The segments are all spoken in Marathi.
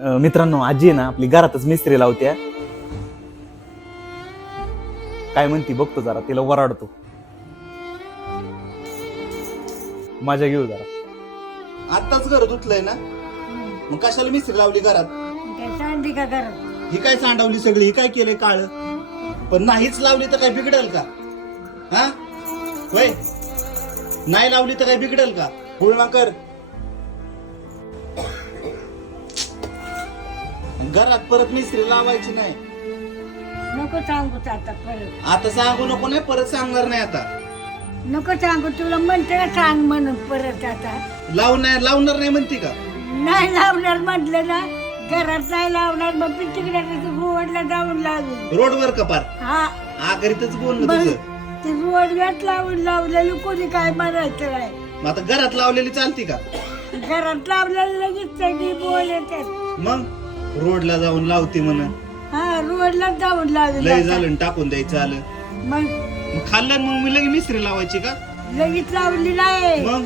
मित्रांनो आजी आहे ना आपली घरातच मिस्त्री लावत्या. काय म्हणती बघतो जरा तिला वराडतो. माझ्या घेऊ जरा. आत्ताच घर धुतलंय ना? मग कशाला मिस्त्री लावली घरात? काय सांगते का करत ही काय सांडवली सगळी ही काय केलंय काळ? पण नाहीच लावली तर काय बिघडेल का? हा? होय? नाही लावली तर काय बिघडेल का? कर घरात परत मिस्त्री लावायची नाही. नको सांगूच आता परत. आता सांगू नको नाही परत सांगणार नाही आता. नको सांगू तुला म्हणते ना सांग म्हणून परत आता. लावणार लावणार नाही म्हणते का? नाही लावणार म्हटलं ना घरात नाही लावणार मग मी तिकडे रोडला जाऊन लावून. रोडवर का पार? हा. आखरीतच बोलणं मग तुझं. ते रोडव्यात लावून लावलेलं कोणी काय म्हणायचं नाही. मग आता घरात लावलेली चालती का? घरात लावलेलं लगेच सगळी बोल येतात मग? रोडला जाऊन लावते म्हण. हा रोडला जाऊन लय लावलेलं झालं आणि टाकून द्यायचं आलं. मग? मग खाल्लं आणि मग मी लगे मिस्त्री लावायची का? लगेच लावली नाही. मग?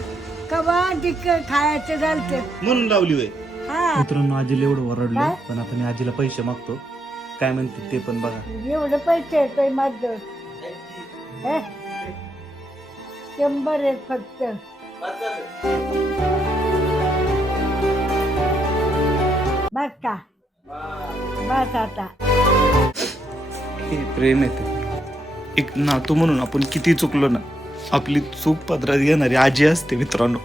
कवा तिक खायचं झालं म्हणून लावली होय. हा. मित्रांनो आजीला एवढं वरडलं काय? पण आता मी आजीला पैसे मागतो. काय म्हणते ते पण बघा. एवढं पैसे येतोय माझं. हे? शंभर आहेत फक्त. बस का? बस आता. हे प्रेम येते एक नातू म्हणून आपण किती चुकलो ना आपली चूक पदरात येणारी आजी असते मित्रांनो.